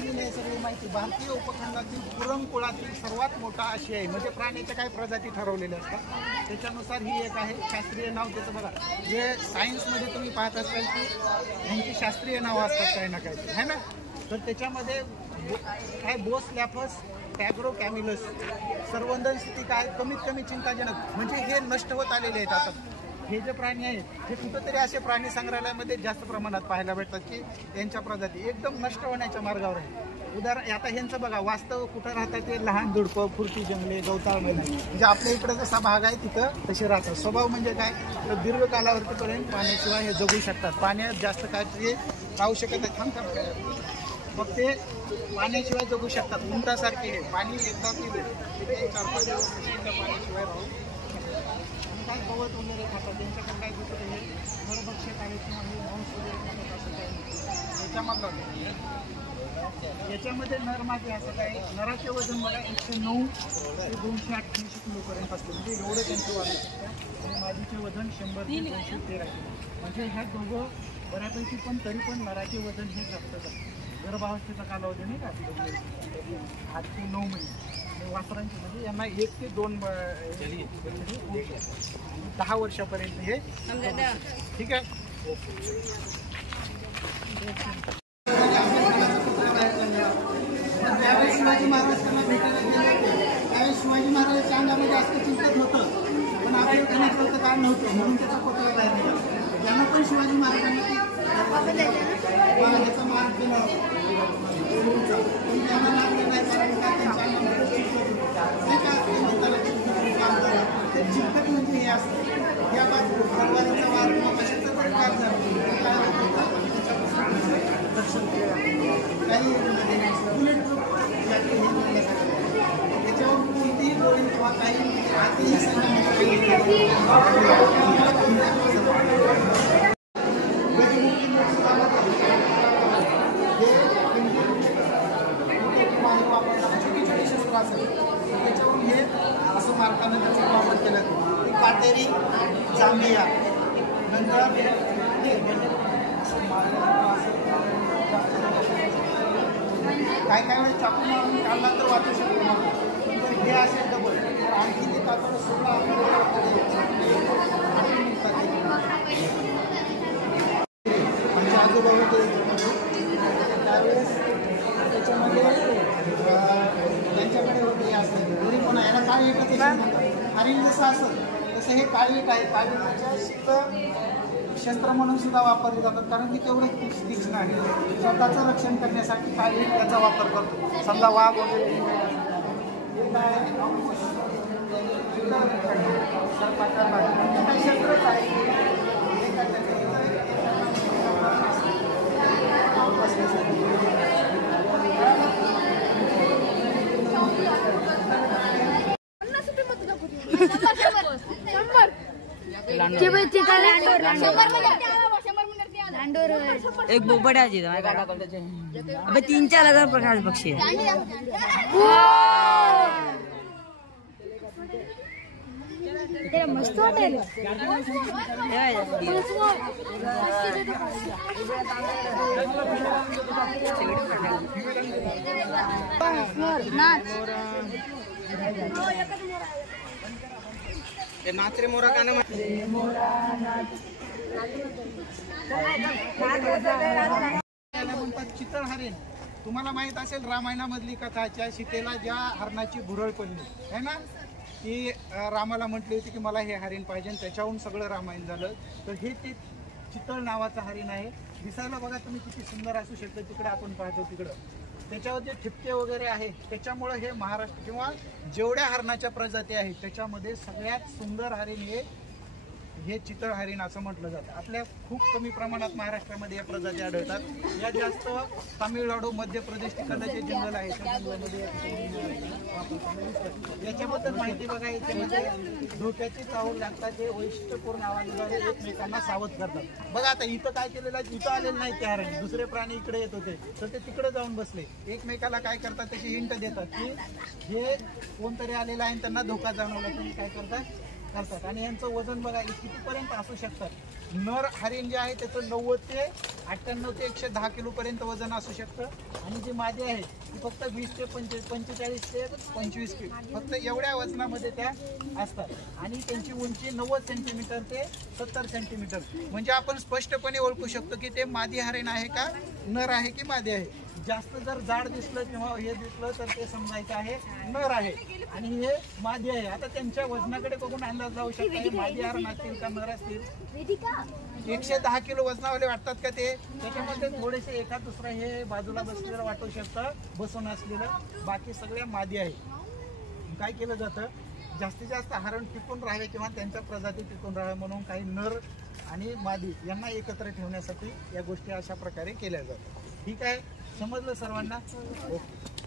दिलेली आहे सगळी माहिती. भारतीय उपखंडातील पुरम कुळातील सर्वात मोठा आशियाई म्हणजे प्राण्याच्या काही प्रजाती ठरवलेल्या असतात. त्याच्यानुसार ही एक आहे. शास्त्रीय नाव त्याचं बघा, जे सायन्समध्ये तुम्ही पाहत असाल की यांची शास्त्रीय नावं असतात काही ना काही, है ना. तर त्याच्यामध्ये काय बोसलॅफस टॅग्रोकॅमिलस संवर्धन स्थिती काय कमीत कमी चिंताजनक म्हणजे हे नष्ट होत आलेले आहेत. आता हे जे प्राणी आहेत हे कुठंतरी असे प्राणी संग्रहालयामध्ये जास्त प्रमाणात पाहायला भेटतात की त्यांच्या प्रजाती एकदम नष्ट होण्याच्या मार्गावर आहे. उदाहरण आता ह्यांचं बघा, वास्तव कुठं राहतात ते लहान झुडपं, फुरती जंगले, गवताळ मैदान म्हणजे आपल्या इकडे जसा भाग आहे तिथं तसे राहतात. स्वभाव म्हणजे काय, तर दीर्घ कालावधीपर्यंत पाण्याशिवाय हे जगू शकतात. पाण्यात जास्त काय ते राहू शकत नाही. थांबतात मग ते पाण्याशिवाय जगू शकतात. उंटासारखे हे पाणी एकदा पिले ते 4-5 दिवस पाण्याशिवाय राहू. काय गवत वगैरे खातात त्यांच्याकडे काय दुसरं हे नरभक्षक आहे किंवा हे मांस वगैरे खातात असं काही नाही. त्याच्यामधलं याच्यामध्ये नर मादी असं काय, नराचे वजन बघा 109 ते 288 किलोपर्यंत असते म्हणजे एवढं त्यांचं वाढू शकतं. आणि मादीचे वजन 100 ते 213 किलो म्हणजे ह्या दोघं बऱ्यापैकी, पण तरी पण नराचे वजन हे जास्त असतं. गर्भावस्थेचा कालावधी नाही का 8 ते 9 महिने. वासरांचे म्हणजे यांना 1 ते 2 10 वर्षापर्यंत हे ठीक आहे. त्यावेळेस शिवाजी महाराज त्यांना भेटायला गेले. त्यावेळेस शिवाजी महाराजांच्या अंगामध्ये जास्त चिंतत होतं, पण आपल्या घेण्याचं काय नव्हतं म्हणून त्याचा पुतळा बाहेर निघाला. ज्यांना पण शिवाजी महाराजांनी ह्याचा मार्ग केला त्यांना मार्ग नाही, कारण का त्यांच्या अंगामध्ये ते चिंतक म्हणजे हे असतं. या तलवारीचा वार किंवा कशाचा पण काम काही बुलेट त्याच्यावर कोणतीही गोळी किंवा काही छोटी छोटी शस्त्र असेल त्याच्यावरून हे असं मारताना त्याचा वापर केला जातो. काटेरी जांभिया नंतर काय काय वेळेस चाकू मारून काढला तर वाचू शकतो. तर हे असेल डबल तर आणखी ते कातडं सोडलं आमच्या आजूबाजू त्यावेळेस त्याच्यामध्ये त्यांच्याकडे होते असेल तरी पण याला काळी एकच हरिण जसं असेल तसं हे काळवीट आहे. काळवीटाच्या शीत शस्त्र म्हणून सुद्धा वापरले जातात, कारण की तेवढं तीक्ष्ण आहे. स्वतःचं रक्षण करण्यासाठी काळवीट याचा वापर करतो. समजा वाघ वगैरे शस्त्रच आहे. एक बोबड्या अबे 3-4 हजार प्रकार पक्षी है. मस्त वाटेल. नाच रे मोरा गाणं म्हणतात. चितळ हरिण तुम्हाला माहित असेल रामायणामधली कथाच्या सीतेला ज्या हरणाची भुरळ पडली आहे ना, की रामाला म्हटली होती की मला हे हरिण पाहिजे, त्याच्याहून सगळं रामायण झालं. तर हे ते चितळ नावाचं हरिण आहे. दिसायला बघा तुम्ही किती सुंदर असू शकतं. तिकडे आपण पाहतो तिकडं त्याच्यावर जे ठिपके वगैरे आहे त्याच्यामुळे हे महाराष्ट्र किंवा जेवढ्या हरणाच्या प्रजाती आहेत त्याच्यामध्ये सगळ्यात सुंदर हरिण हे चितळ हरिण असं म्हटलं जातं. आपल्या खूप कमी प्रमाणात महाराष्ट्रामध्ये या प्रजाती आढळतात. या जास्त तामिळनाडू, मध्य प्रदेश तिकडलं जे जंगल आहे त्या जंगलामध्ये याच्याबद्दल माहिती बघा. याच्यामध्ये धोक्याची चाहूल लागतात. हे वैशिष्ट्यपूर्ण आवाजाद्वारे एकमेकांना सावध करतात. बघा आता इथं काय केलेलं आहे, इथं आलेलं नाही ते हरिण, दुसरे प्राणी इकडे येत होते तर ते तिकडे जाऊन बसले. एकमेकाला काय करतात त्याची हिंट देतात की हे कोणतरी आलेलं आहे त्यांना धोका जाणवला, तुम्ही काय करतात. आणि यांचं वजन बघा कितीपर्यंत असू शकतात. नर हरिण जे आहे त्याचं 90 ते 98 ते 110 किलो पर्यंत वजन असू शकतं आणि जी मादी आहे ती फक्त 20 ते 45 ते 25 किलो फक्त एवढ्या वजनामध्ये त्या असतात आणि त्यांची उंची 90 सेंटीमीटर ते 70 सेंटीमीटर. म्हणजे आपण स्पष्टपणे ओळखू शकतो की ते मादी हरिण आहे का नर आहे की मादी आहे. जास्त जर जाड दिसलं किंवा हे दिसलं तर ते समजायचं आहे नर आहे आणि हे मादी आहे. आता त्यांच्या वजनाकडे बघून अंदाज लावू शकता हे मादी हरण असतील का नर असतील. 110 किलो वजनावाले वाटतात का ते. त्याच्यामध्ये थोडेसे एखाद दुसरं हे बाजूला बसलेलं वाटू शकतं बसून असलेलं, बाकी सगळ्या मादी आहे. काय केलं जातं जास्तीत जास्त हरण टिकून राहावे किंवा त्यांच्या प्रजाती टिकून राहावे म्हणून काही नर आणि मादी यांना एकत्र ठेवण्यासाठी या गोष्टी अशा प्रकारे केल्या जातात. ठीक आहे, समजलं सर्वांना. ओके.